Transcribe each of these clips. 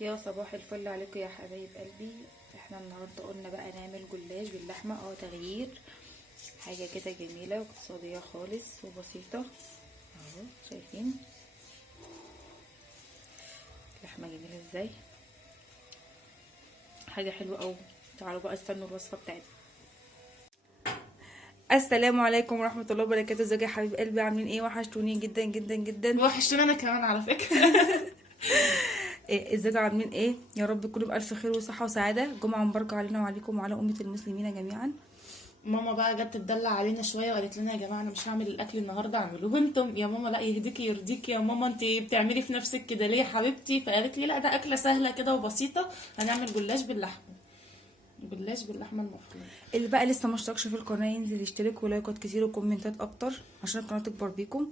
يا صباح الفل عليكم يا حبايب قلبي. احنا النهارده قلنا بقى نعمل جلاش باللحمه، تغيير حاجه كده جميله واقتصاديه خالص وبسيطه اهو. شايفين اللحمه جميله ازاي؟ حاجه حلوه قوي. تعالوا بقى استنوا الوصفه بتاعتنا. السلام عليكم ورحمه الله وبركاته. ازيكم يا حبايب قلبي؟ عاملين ايه؟ وحشتوني جدا جدا جدا. وحشتوني انا كمان على فكره. ازيكم عاملين ايه؟ يا رب تكونوا بالف خير وصحه وسعاده. جمعه مباركه علينا وعليكم وعلى امه المسلمين جميعا. ماما بقى جت تدلع علينا شويه وقالت لنا يا جماعه انا مش هعمل الاكل النهارده، اعملوه انتم. يا ماما لا يهديكي يرضيكي يا ماما، انت بتعملي في نفسك كده ليه يا حبيبتي؟ فقالت لي لا ده اكله سهله كده وبسيطه، هنعمل جلاش باللحمه. جلاش باللحمه المفرومه. اللي بقى لسه ما اشتركش في القناه ينزل يشترك، ولايكات كتير وكومنتات اكتر عشان القناه تكبر بيكم،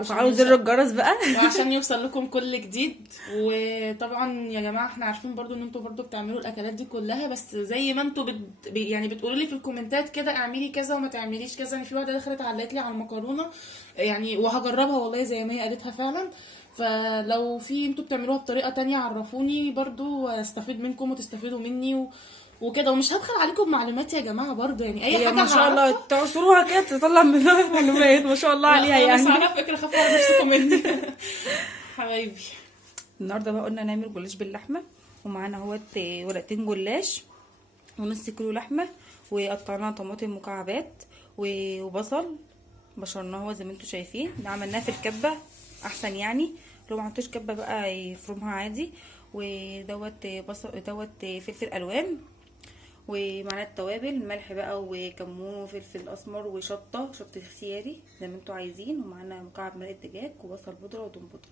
وفعلوا زر الجرس بقى وعشان يوصل لكم كل جديد. وطبعا يا جماعه احنا عارفين برضو ان انتوا برضو بتعملوا الاكلات دي كلها، بس زي ما انتوا يعني بتقولوا لي في الكومنتات كده اعملي كذا وما تعمليش كذا. يعني في واحده دخلت علقت لي على المكرونه يعني، وهجربها والله زي ما هي قالتها فعلا. فلو في انتوا بتعملوها بطريقه تانية عرفوني برضو، استفيد منكم وتستفيدوا مني وكده. ومش هدخل عليكم بمعلومات يا جماعه برضو، يعني اي حاجه ما شاء الله تعصروها كده تطلع منها معلومات ما شاء الله عليها يعني. بس على فكره خافوا على نفسكم مني حبايبي. النهارده بقى قلنا نعمل جلاش باللحمه، ومعانا اهوت ورقتين جلاش ونص كيلو لحمه، وقطعناها طماطم مكعبات وبصل بشرناه هو زي ما انتم شايفين. عملناها في الكبه احسن يعني، لو ما عملتوش كبه بقى يفرمها عادي. ودوت بصل دوت فلفل الوان، ومعانا التوابل ملح بقى وكمون وفلفل اسمر وشطه اختياري زي ما انتوا عايزين، ومعانا مكعب مرقه دجاج وبصل بودره وتوم بودره.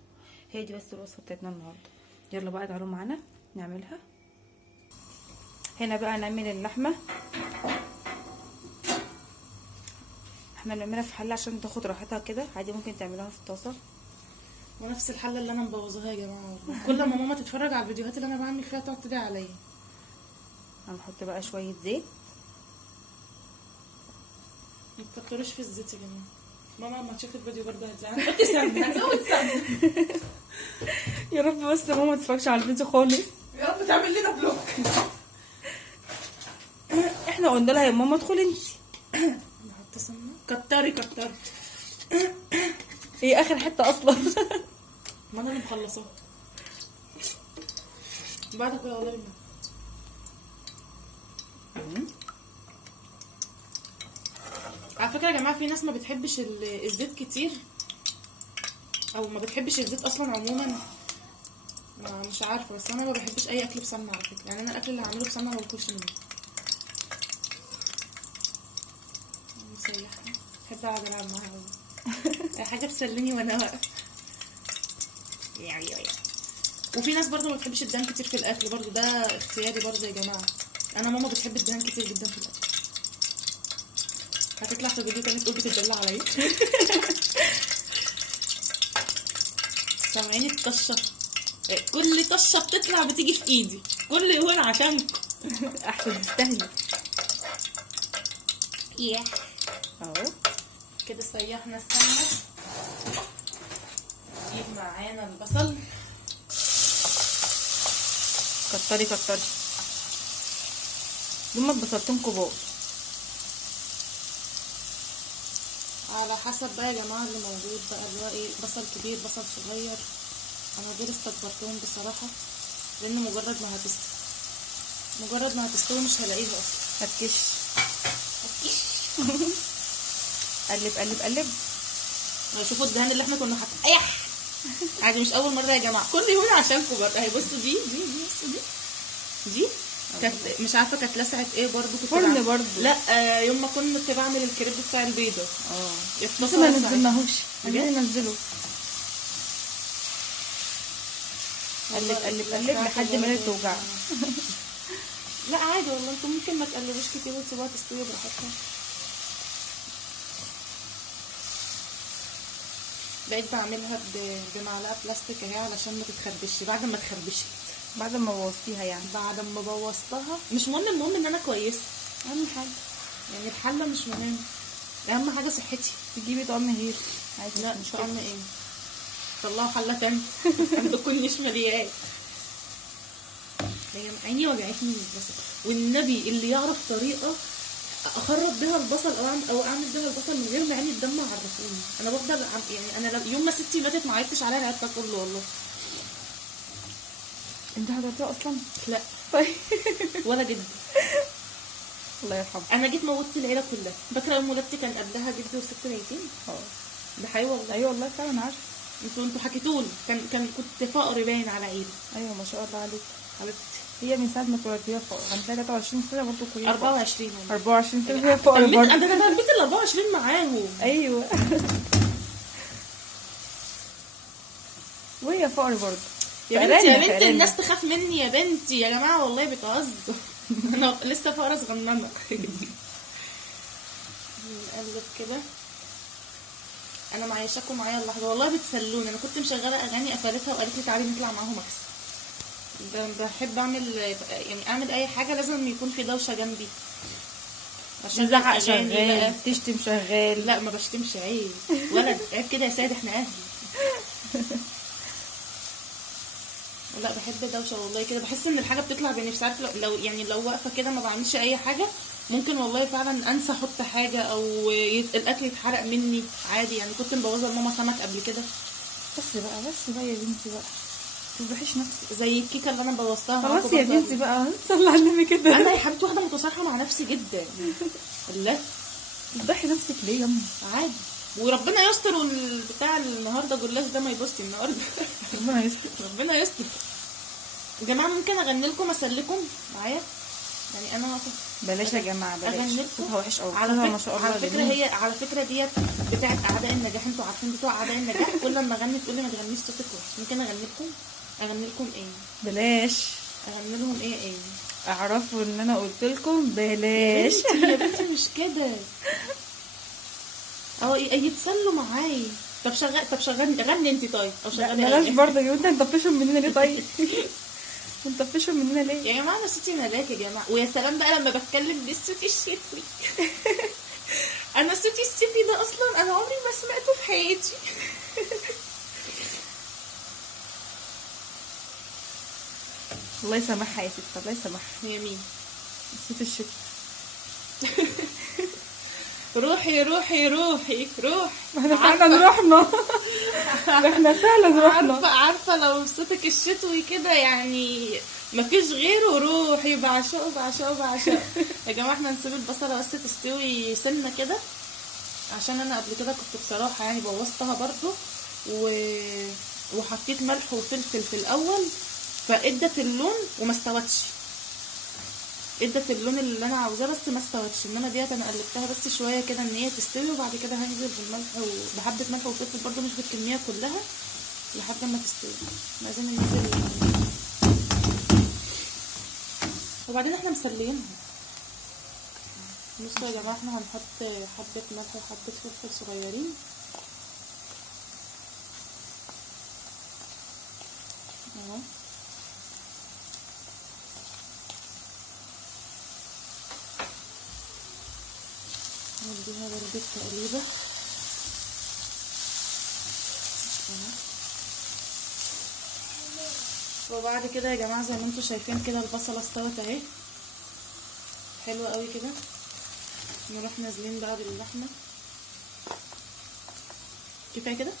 هي دي بس الوصفه بتاعتنا النهارده. يلا بقى تعالوا معانا نعملها. هنا بقى نعمل اللحمه، احنا بنعملها في حله عشان تاخد راحتها كده، عادي ممكن تعملوها في طاسه. ونفس الحله اللي انا مبوظاها يا جماعه والله، كل ما ماما تتفرج على الفيديوهات اللي انا بعمل فيها تقعد تدعي عليا. هنحط بقى شويه زيت. ما تكتروش في الزيت يا جماعه، ماما لما تشوف الفيديو برضه هتزعل. حطي سمنه، هتزود سمنه. يا رب بس ماما ما تتفرجش على الفيديو خالص، يا رب تعمل لنا بلوك. احنا قلنا لها يا ماما ادخلي انتي. نحط سمنه، كتري. هي اخر حته اصلا. ما انا اللي مخلصاها بعد كده والله. على فكره يا جماعه في ناس ما بتحبش الزيت كتير، او ما بتحبش الزيت اصلا عموما، مش عارفه، بس انا ما بحبش اي اكل بسمنه على فكره. يعني انا الاكل اللي هعمله بسمنه ما باكلش منه. مسيحه بحب اقعد العب معاها قوي. اي حاجه تسليني وانا واقفه يعني. وفي ناس برضه ما بتحبش الدهن كتير في الاكل، برضه ده اختياري برضه يا جماعه. انا ماما بتحب الدهن كتير جدا في الاكل. هتطلع في فيديو تاني تقول بتدلع عليا. سامعين الطشه؟ كل طشه بتطلع بتيجي في ايدي كل يوم عشانكم. احسن تستاهلي. ياه اهو كده سيحنا السمنه. نجيب معانا البصل. كتري دول بصلتين كبار على حسب بقى يا جماعه اللي موجود بقى، اللي هو ايه، بصل كبير بصل صغير. انا دول استكبرتهم بصراحه، لان مجرد ما هتستوي مش هلاقيها اصلا. هتكش. قلب. شوفوا الدهان اللي احنا كنا حاطين عادي، مش اول مره يا جماعه، كل يوم عشانكم برضه. اهي بصوا دي كانت مش عارفه كانت لسعت ايه برضه، كنت فرن برضه. لا يوم ما كنت بعمل الكريب بتاع البيضه بس ما نزلناهوش، عايزين ننزله. قلب لحد ما توجع. لا عادي والله، انتم ممكن ما تقلبوش كتير وتسيبوها تستوي براحتها. بقيت بعملها بمعلقه بلاستيك اهي علشان ما تتخربش. بعد ما اتخربشت، بعد ما بوظتيها يعني، بعد ما بوظتها مش مهم، المهم ان انا كويسه. اهم حاجه يعني الحله مش مهم، اهم حاجه صحتي. تجيبي طعم غير عادي. لا مش طعم ايه، طلعوا حله تانية. عندكم مش مليان. عيني وجعتني من البصل، والنبي اللي يعرف طريقه اخرب بيها البصل او اعمل بيها البصل من غير ما عيني الدم عرفوني. انا بفضل يعني انا يوم ما ستي ماتت ما عرفتش عليها العيب كله والله. انت حضرتها اصلا؟ لا طيب. ولا جدي. الله يرحمه. انا جيت موتت العيله كلها. فاكره يوم ولادتي كان قبلها جدي وست ميتين. ده حقيقي والله. ايوه والله فعلا عارفه. انتوا حكيتولي كنت فقر باين على عيلي. ايوه ما شاء الله عليك حبيبتي. هي من ساعه ما اتولدت هي فقر، عندها 23 سنه برضه كلها 24 والله. 24 سنه هي فقر برضه. انا تربيت ال 24 معاهم. ايوه. وهي فقر برضه. يا بنتي يا بنتي الناس تخاف مني يا بنتي يا جماعه والله بتهزر. انا لسه فقره صغننه. نقلب كده. انا معيشاكم معايا اللحظه والله بتسلوني. انا كنت مشغله اغاني قفلتها وقالت لي تعالي نطلع معاهم احسن. بحب اعمل اي حاجه لازم يكون في دوشه جنبي عشان نزعق شغال تشتم شغال. لا ما بشتمش عيب ولد عيب كده يا سيد احنا اهل. لا بحب دوشه والله كده. بحس ان الحاجه بتطلع بنفسي. عارف لو واقفه كده ما بعملش اي حاجه ممكن والله فعلا انسى احط حاجه او الاكل يتحرق مني عادي. يعني كنت مبوظه لماما سمك قبل كده. بس بقى يا بنتي بقى تفضحيش نفسك زي الكيكه اللي انا بوظتها. خلاص يا بنتي بقى صلي على النبي كده. انا يا حبيبتي واحده متصالحه مع نفسي جدا. الله تفضحي نفسك ليه يا امي؟ عادي وربنا يستر. والبتاع النهارده جلاش ده ما يبصي النهارده. ربنا يستر ربنا يستر. يا جماعه ممكن اغني لكم اسلكم معايا؟ يعني انا بلاش يا جماعه بلاش. اغني لكم صوتها وحش قوي على فكره. ما شاء الله. على فكره هي على فكره ديت بتاعت اعداء النجاح. انتوا عارفين بتوع اعداء النجاح كل ما اغني تقول لي ما تغنيش صوتك وحش. ممكن اغني لكم ايه؟ بلاش. اغني لهم ايه؟ اعرفوا ان انا قلت لكم بلاش. يا بنتي مش كده. يتسلوا معايا. طب شغلني غني انت طيب او شغلي. بلاش برضه يا بنتي. نطفشهم مننا ليه طيب؟ نطفشهم مننا ليه يا جماعه؟ انا صوتي ملاك يا جماعه. ويا سلام بقى لما بتكلم بالصوت الشتوي. انا صوتي الصيفي ده اصلا انا عمري ما سمعته في حياتي. الله يسامحها يا ست. الله يسامحها. هي مين؟ الصوت الشتوي. روحي روحي روحي روح. احنا فعلا رحنا. احنا فعلا رحنا. عارفه لو صوتك الشتوي كده يعني مفيش غيره. روحي بعشقه. يا جماعه احنا نسيب البصله بس تستوي سنه كده عشان انا قبل كده كنت بصراحه يعني بوظتها برضو وحطيت ملح وفلفل في الاول فادت اللون وما استوتش. ادت اللون اللي انا عاوزاه بس ما استوتش. انما ديت انا قلبتها بس شويه كده ان هي تستوي وبعد كده هنزل بالملح وبحبه ملح وفلفل برضو مش بالكميه كلها لحد ما تستوي. لازم ننزل. وبعدين احنا مسليينها. بصوا يا جماعه احنا هنحط حبه ملح وحبه فلفل صغيرين اهو. نديها برضه التقليبه. وبعد كده يا جماعه زي ما انتم شايفين كده البصله استوت اهي حلوه قوي كده. نروح نازلين بقى باللحمه. كفايه كده.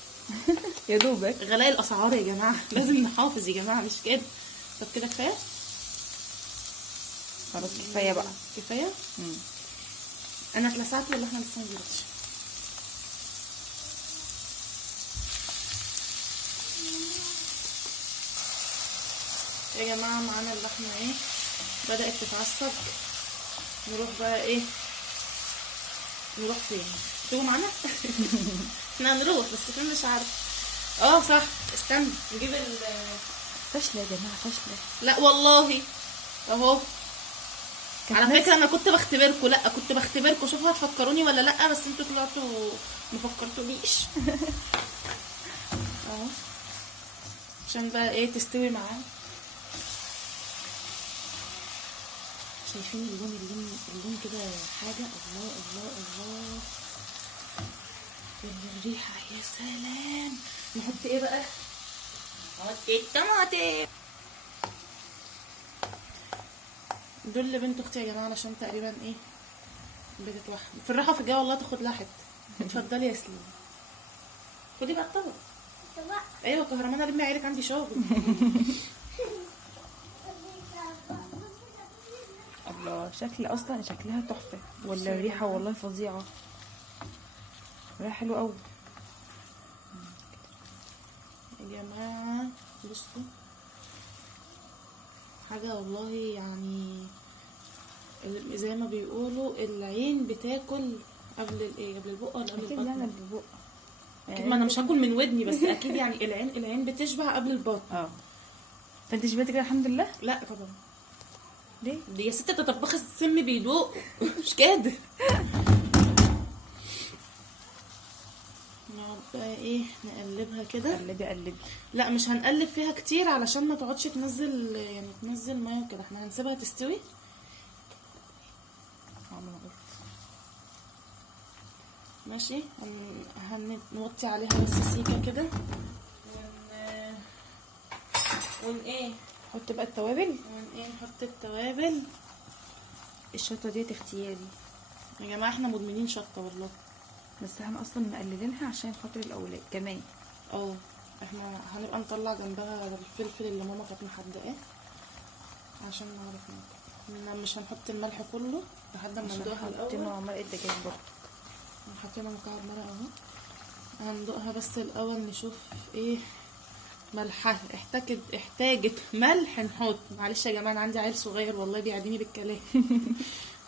يا دوبك. غلاء الاسعار يا جماعه لازم نحافظ يا جماعه مش كده. طب كده كفايه. خلاص كفايه بقى. كفايه. انا اتلسعت ولا احنا لسه ما جبتش؟ يا جماعه معانا اللحمه ايه بدات تتعصب. نروح بقى ايه؟ نروح فين؟ تيجوا معانا؟ احنا هنروح بس فين مش عارفه. صح استنى نجيب فاشله يا جماعه فاشله. لا والله اهو. على فكره انا كنت بختبركم. لا كنت بختبركم شوفوا هتفكروني ولا لا بس انتوا طلعتوا ما فكرتونيش. اهو عشان بقى ايه تستوي معاه. شايفين اللون كده حاجه. الله الريحه يا سلام. نحط ايه بقى؟ نحط الطماطم. دول لبنت اختي يا جماعه، علشان تقريبا ايه بتتوحد في الراحه في الجو، والله تاخد لها حته. اتفضلي يا سليم، خدي بقى الطبق. ايوه كهرمان، انا لمي عيالك عندي شغل. الله، شكل اصلا شكلها تحفه، ولا الريحه والله فظيعه، ريحه حلوه قوي. يا جماعه بصوا، حاجه والله يعني زي ما بيقولوا العين بتاكل قبل الايه، قبل البق ولا قبل اكيد يعني البطن؟ بالبق. اكيد، ما انا مش هاكل من ودني، بس اكيد يعني العين بتشبع قبل البطن. اه، فانت شبعتي كده الحمد لله. لا طبعا، ليه؟ دي يا ست تطبخ السم بيدوق. مش قادر. نقعد بقى ايه نقلبها كده. قلبي قلبي. لا مش هنقلب فيها كتير علشان ما تقعدش تنزل، يعني تنزل ميه وكده، احنا هنسيبها تستوي. ماشي، هنوطي عليها بس سيكه كده، ون ايه حط بقى التوابل. ون ايه نحط التوابل. الشطه ديت اختياري يا جماعه احنا مدمنين شطه والله، بس احنا اصلا مقللينها عشان خاطر الاولاد كمان. اه احنا هنبقى نطلع جنبها الفلفل اللي ماما كانت محدقاه عشان نعرف ناكل. مش هنحط الملح كله لحد ما ندوقها الاول. حطينا مرقه دجاج برضه، حطينا مكعب مرقه اهو. هندوقها بس الاول نشوف ايه ملحها. احتاجت ملح نحط. معلش يا جماعه، انا عندي عيل صغير والله بيعديني بالكلام.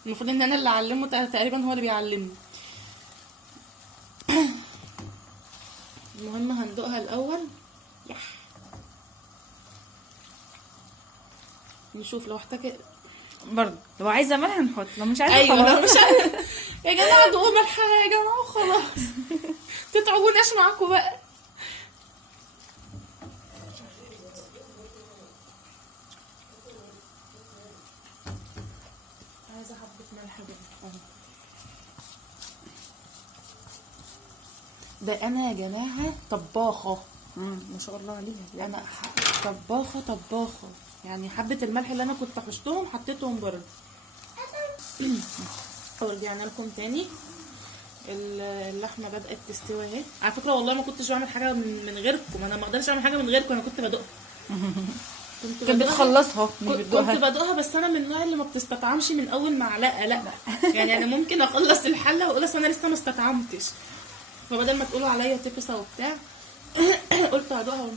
المفروض ان انا اللي اعلمه، تقريبا هو اللي بيعلمني. المهم هندوقها الاول نشوف لو احتاجت برضه لو عايزه ملح نحط، لو مش عايزه ايوه، خلاص. لو مش عايزة. يا جماعه دوقوا ملحها يا جماعه وخلاص. تتعبوناش معاكم بقى. عايزه حبه ملح اهو. ده انا يا جماعه طباخه. ما شاء الله عليها. انا طباخه يعني. حبه الملح اللي انا كنت حشتهم حطيتهم برضه. ورجعنا لكم تاني. اللحمه بدات تستوي اهي. على فكره والله ما كنتش بعمل حاجه من غيركم، انا ما اقدرش اعمل حاجه من غيركم، انا كنت بدوقها. كانت بتخلصها مش كنت بتدوقها. بدوقها، بس انا من النوع اللي ما بتستطعمش من اول معلقه. لا يعني انا ممكن اخلص الحله واقول اصل انا لسه ما استطعمتش، فبدل ما تقولوا عليا تفسه وبتاع قلت ادوقها.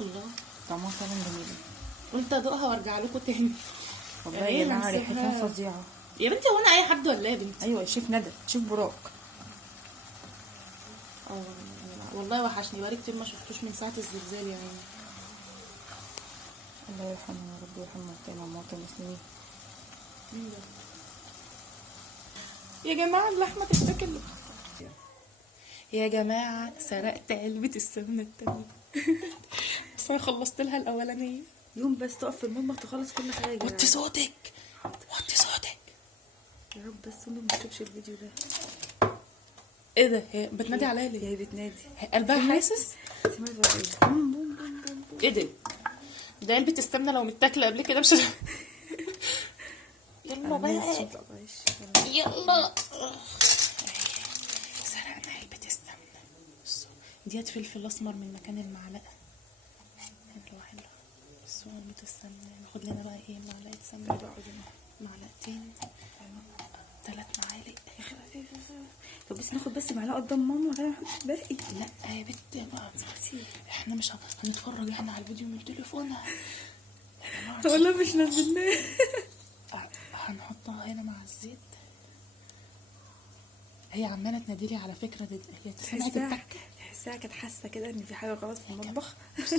الله، طعمها فعلا جميله. قلت ادوقها وارجع لكم تاني. والله يا جماعه ريحتها فظيعه. يا بنتي هو انا اي حد ولا ايه يا بنتي؟ ايوه شيف ندى، شيف براك. والله وحشني، بقالي كتير ما شفتوش من ساعه الزلزال يعني. الله يرحمه يا رب ويرحم موتانا وموتى المسلمين. يا جماعه اللحمه تتاكل. يا جماعه سرقت علبه السمنه التانية. بس انا خلصت لها الاولانيه. يوم بس تقف في المطبخ تخلص كل حاجه. وطي صوتك، وطي صوتك يا رب، بس امي ما تسيبش الفيديو ده. ايه ده؟ هي بتنادي عليا ليه؟ هي بتنادي، قلبها حاسس. سمعت بقى ايه؟ بوم بوم بوم بوم بوم. ايه ده علبه السمنه لو متاكله قبل كده مش يلا بقى يلا. سرقنا علبه السمنه. بصوا ديت فلفل اسمر من مكان المعلقه. حلو. بصوا علبه السمنه. ناخد لنا بقى ايه معلقه سمنه، معلقتين، 3 معالق. طب بس ناخد بس معلقه قدام ماما ولا نحط باقي؟ لا يا بنتي احنا مش هنتفرج احنا على الفيديو من تليفونها. والله مش نزلناه. هنحطها هنا مع الزيت. هي عماله تناديلي على فكره. هي سمعت التك. تحسها كانت حاسه كده ان في حاجه غلط في المطبخ. بصوا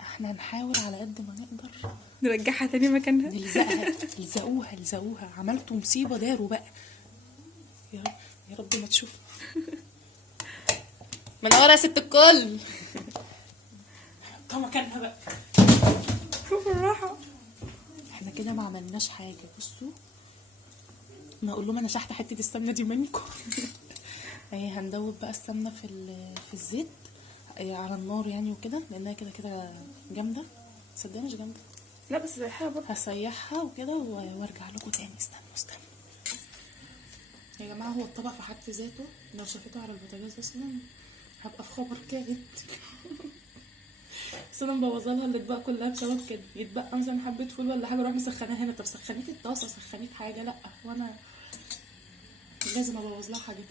احنا هنحاول على قد ما نقدر نرجعها تاني مكانها. نلزقها. الزقوها. عملتوا مصيبه داروا بقى. يا رب ما تشوف. منوره يا ست الكل. حطها مكانها بقى. شوف الراحه. احنا كده ما عملناش حاجه. بصوا ما اقول لهم انا شحت حته السمنه دي منكم. اهي هندوب بقى السمنه في الزيت على النار يعني وكده، لانها كده جامده. تصدقني مش جامده. لا بس حاجه برضه. هسيحها وكده وارجع لكم تاني. استنوا يا جماعه، هو الطبق في حد ذاته لو شافته على البوتاجاز اصلا هبقى في خبر كامل. بس انا مبوظه لها الاطباق كلها بسبب كده. يتبقى مثلا حبه فول ولا حاجه اروح مسخناها هنا. طب سخنيه الطاسه، سخنيه حاجه، لا وانا لازم ابوظ لها حاجتها.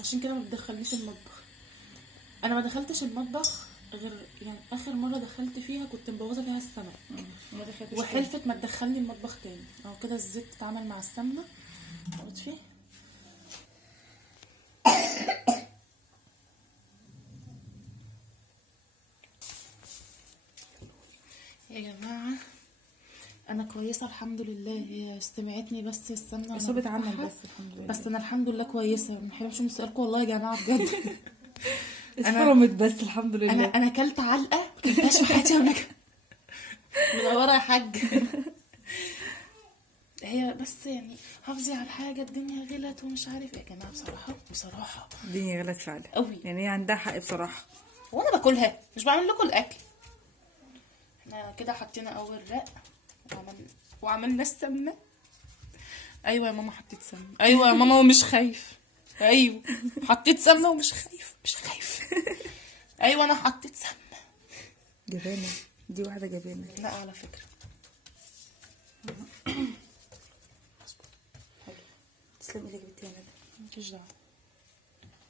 عشان كده ما بتدخلنيش المطبخ. انا ما دخلتش المطبخ غير يعني اخر مره دخلت فيها كنت مبوظه فيها السمك ما دخلتش وحلفت ما تدخلني المطبخ تاني. اهو كده الزيت اتعمل مع السمنه. احط فيه يا جماعه. انا كويسه الحمد لله. هي استمعتني بس السمنه اصابت عنك بس الحمد لله. بس انا الحمد لله كويسه. ما بحبش من سؤالكم والله يا جماعه بجد. اتفرمت بس الحمد لله. انا اكلت علقه ما كلتهاش في حياتي ولا منوره يا حاج. هي بس يعني حافظي على الحاجه، الدنيا غلت ومش عارف ايه يا جماعه. بصراحه الدنيا غلط فعلا قوي. يعني هي عندها حق بصراحه. وانا باكلها مش بعمل لكم الاكل. احنا كده حطينا اول رق وعملنا السمنه. ايوه يا ماما حطيت سمنه. ايوه يا ماما ومش خايف. ايوه حطيت سمنه ومش خايف. ايوه انا حطيت سمنه. جبانه دي واحده جبانه. لا على فكره تسلم ايدك بنتي يا ندى. مالكيش دعوه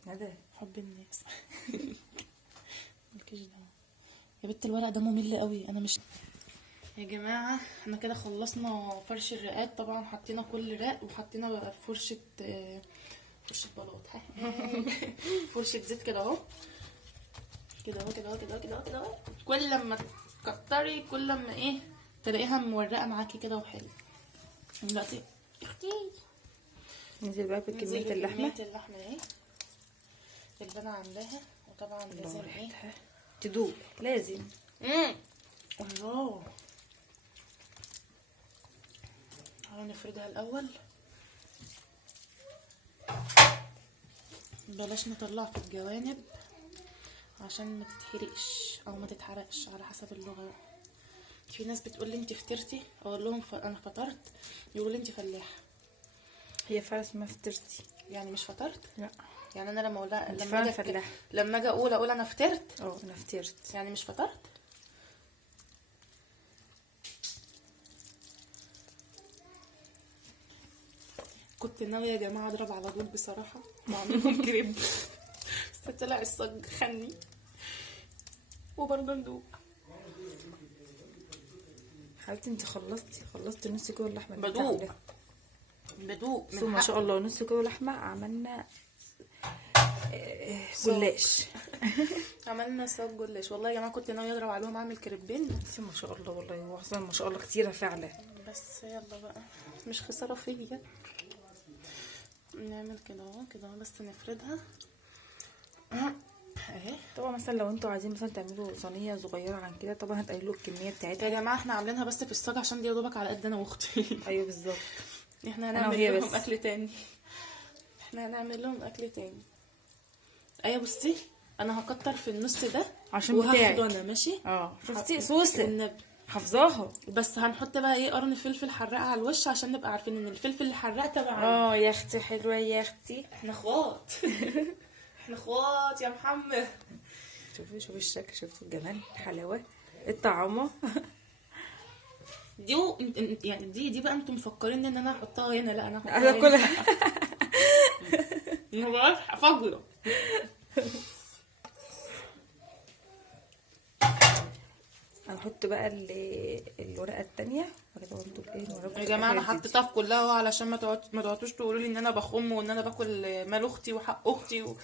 ندى حب الناس. مالكيش دعوه يا بنت. الورق ده ممل قوي. انا مش يا جماعه. احنا كده خلصنا فرش الرقات. طبعا حطينا كل رق وحطينا بقى فرشه بلاط. فرشه زيت كده اهو. كده اهو. كل لما تكتري كل لما ايه تلاقيها مورقه معاكي كده وحلو. دلوقتي ننزل بقى بكميه اللحمه. اهي اللي انا عاملاها. وطبعا لازم ايه تدوق لازم. الله. تعالوا نفردها الاول. بلاش نطلع في الجوانب عشان ما تتحرقش او ما تتحرقش على حسب اللغه. في ناس بتقول لي انت فطرتي، اقول لهم انا فطرت، يقولوا لي انت فلاحه. هي فعلا اسمها فطرتي يعني مش فطرت. لا يعني انا لما فلاحه. لما اجي اقول انا فطرت. انا فطرت يعني مش فطرت. كنت ناويه يا جماعه اضرب على دول بصراحه واعملهم كريب. بس طلع الصاج خني وبرضه ندوق. حبيبتي انت خلصتي نص كيلو اللحمه. بدوق ما شاء الله نص كيلو لحمه. عملنا جلاش. عملنا صاج جلاش. والله يا جماعه كنت ناويه اضرب عليهم اعمل كريبين. بس ما شاء الله والله هو اصلا ما شاء الله كتيره فعلا. بس يلا بقى مش خساره فيا. نعمل كده اهو بس نفردها اهي. طبعا مثلا لو انتوا عايزين مثلا تعملوا صينيه صغيره عن كده طبعا هتقللوا الكميه بتاعتها. يا جماعه احنا عاملينها بس في الصاج عشان دي يا دوبك على قد انا واختي. ايوه بالظبط. احنا هنعمل لهم اكل تاني. ايوه بصي انا هكتر في النص ده عشان بتاعك وهاخده انا ماشي. شفتي سوسه حافظاها. بس هنحط بقى ايه قرن فلفل حراق على الوش عشان نبقى عارفين ان الفلفل الحراق تبع. يا اختي حلوه يا اختي. احنا اخوات. احنا اخوات يا محمد. شوفي الشكل، شوفي الجمال، الحلاوه، الطعامه. دي يعني دي بقى انتم مفكرين ان انا احطها هنا. لا انا هحطها هنا. كلها انا بقى فاضيه. هنحط بقى الورقه الثانيه يا جماعه انا حطيتها في كلها علشان ما تقعدوش تقولوا لي ان انا بخم وان انا باكل مال اختي وحق اختي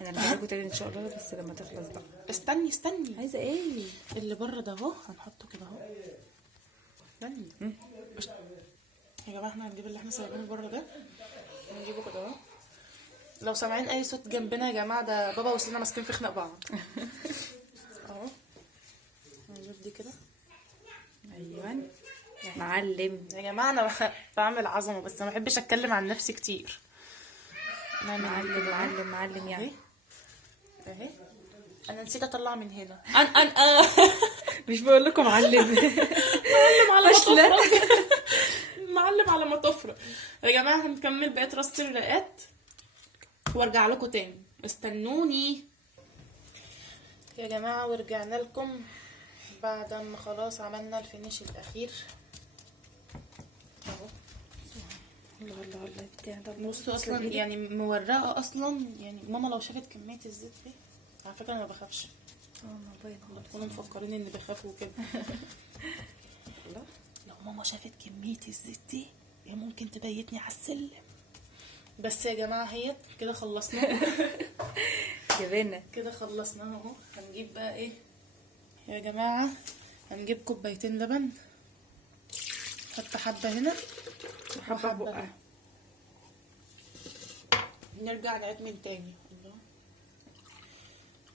هنعملها لكم تاني ان شاء الله بس لما تخلص بقى. استني عايزه ايه؟ اللي بره ده اهو هنحطه كده اهو. استني يا جماعه. احنا هنجيب اللي احنا سايبينه بره ده نجيبه كده اهو. لو سامعين اي صوت جنبنا يا جماعه ده بابا وسينا ماسكين في خناق بعض. اهو هنجيب دي كده. ايوه معلم يا جماعه انا بعمل عظمه بس ما بحبش اتكلم عن نفسي كتير. معلم يعني اهي انا نسيت اطلع من هنا ان مش بقول لكم علم. معلم على ما فاشلة. تفرج. معلم على ما تفرج. يا جماعه هنكمل بقيه رص الرقات وارجع لكم تاني، استنوني يا جماعه. ورجعنا لكم بعد ما خلاص عملنا الفينيش الاخير اهو. الله بتاع ده. بصوا اصلا يعني مورقه اصلا، يعني ماما لو شافت كميه الزيت دي، على فكره انا ما بخافش، تكونوا مفكرين اني بخاف وكده. لو ماما شافت كميه الزيت دي هي ممكن تبيتني على السلم. بس يا جماعه هي كده خلصنا. جبنا كده خلصنا اهو. هنجيب بقى ايه يا جماعه؟ هنجيب كوبايتين لبن، نحط حبه هنا وحبه بقى. نرجع نعيد من تاني. الله،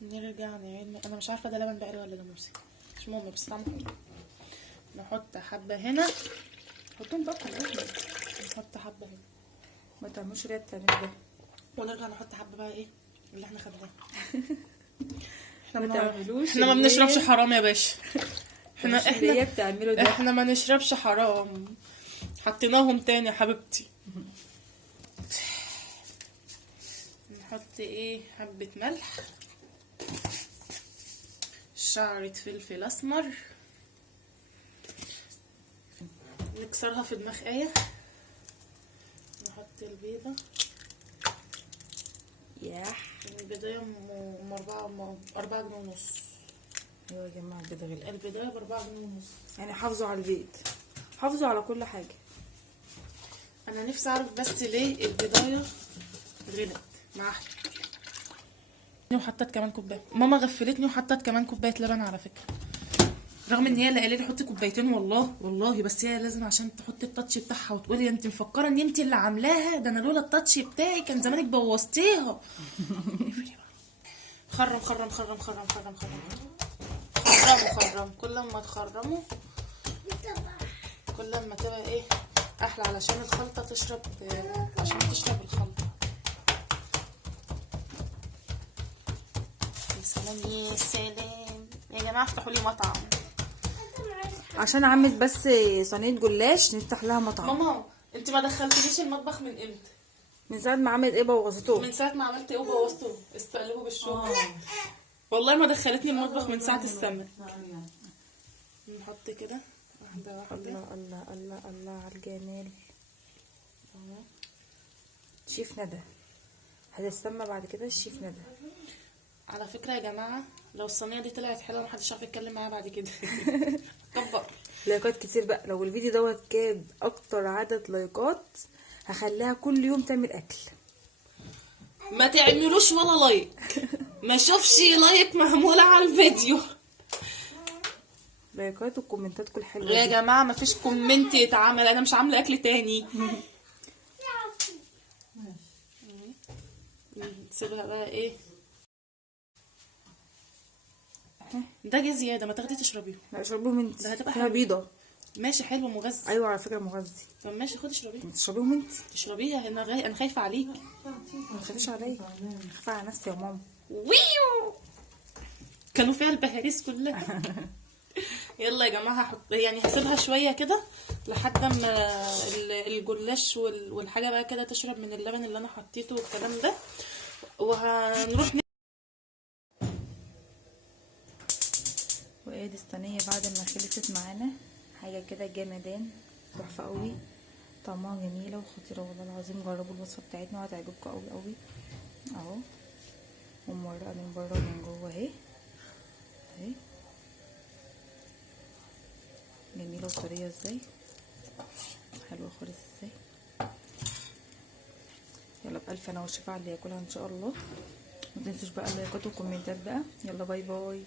نرجع نعيد من... انا مش عارفه ده لبن بقري ولا جاموسي، مش مهم بس طعمه حلو. نحط حبه هنا، حطهم بقى كلهم. نحط حبه هنا ما تعملوش ريت تعمل ده. ونرجع نحط حبه بقى ايه اللي احنا خدناه. ما تعملوش احنا ما بنشربش حرام يا باشا. احنا اللي هي بتعمله ده. احنا ما نشربش حرام، حطيناهم تاني يا حبيبتي. نحط ايه؟ حبة ملح، شعرة فلفل اسمر، نكسرها في دماغ نحط البيضة. ياح البيضاية 4 جنيه ونص. ايوه يا جماعه البيضه غلي. البيضاية ب4 جنيه ونص. يعني حافظوا على البيض، حافظوا على كل حاجه. انا نفسي اعرف بس ليه البيضاية غلت مع احلى. وحطت كمان كوبايه، ماما غفلتني وحطت كمان كوبايه لبن على فكره، رغم ان هي اللي قالت لي حطي كوبايتين والله بس هي لازم عشان تحطي التاتش بتاعها وتقولي انت مفكره ان انت اللي عاملاها، ده انا لولا التاتش بتاعي كان زمانك بوظتيها. خرم خرم خرم خرم خرم خرم خرم، كل ما تخرموا كل ما تبقى ايه احلى، علشان الخلطه تشرب، عشان تشرب الخلطه. يا سلام يا سلام يا جماعه، افتحوا لي مطعم. عشان عملت بس صينيه جلاش نفتح لها مطعم. ماما انت ما دخلتليش المطبخ من امتى؟ من ساعه ما عملت ايه بوظته. من ساعه ما عملت ايه وبوظته، استقلبه بالشوكه. والله ما دخلتني المطبخ من ساعه السمك. نحط كده واحده واحده. الله على الجمال. شيف ندى هتستنى بعد كده الشيف ندى. على فكره يا جماعه لو الصينيه دي طلعت حلوه محدش عارف يتكلم معايا بعد كده. كبر لايكات كتير بقى. لو الفيديو دوت جاب اكتر عدد لايكات هخليها كل يوم تعمل اكل. ما تعملوش ولا لايك، ما شوفش لايك معموله على الفيديو. لايكات وكومنتاتكم الحلوه يا دي. جماعه ما فيش كومنت يتعمل، انا مش عامله اكل تاني. نسيبها بقى ايه، ده جه زياده، ما تاخدي تشربيه. لا اشربوهم انت، ده هتبقى فيها حلوة. بيضه. ماشي حلو مغذي. ايوه على فكره مغذي. طب ماشي خدي اشربيه. تشربيهم انت. تشربيها، انا خايفه عليك. ما تخافيش عليا، خايفه على نفسي يا ماما. ويو كانوا فيها البهاريس كلها. يلا يا جماعه هحط يعني هسيبها شويه كده لحد ما الجلاش والحاجه بقى كده تشرب من اللبن اللي انا حطيته والكلام ده، وهنروح وادي الصينيه بعد ما خلصت معانا حاجه كده جمدان، تحفه قوي، طعمها جميله وخطيره والله العظيم. جربوا الوصفه بتاعتنا وهتعجبكم قوي قوي. اهو ومورقه من بره ومن جوه اهي اهي، جميله وطريه ازاي، حلوه خالص ازاي. يلا بألف انا والشفا على اللي ياكلها ان شاء الله. ما تنسوش بقى اللايكات والكومنتات بقى. يلا باي باي.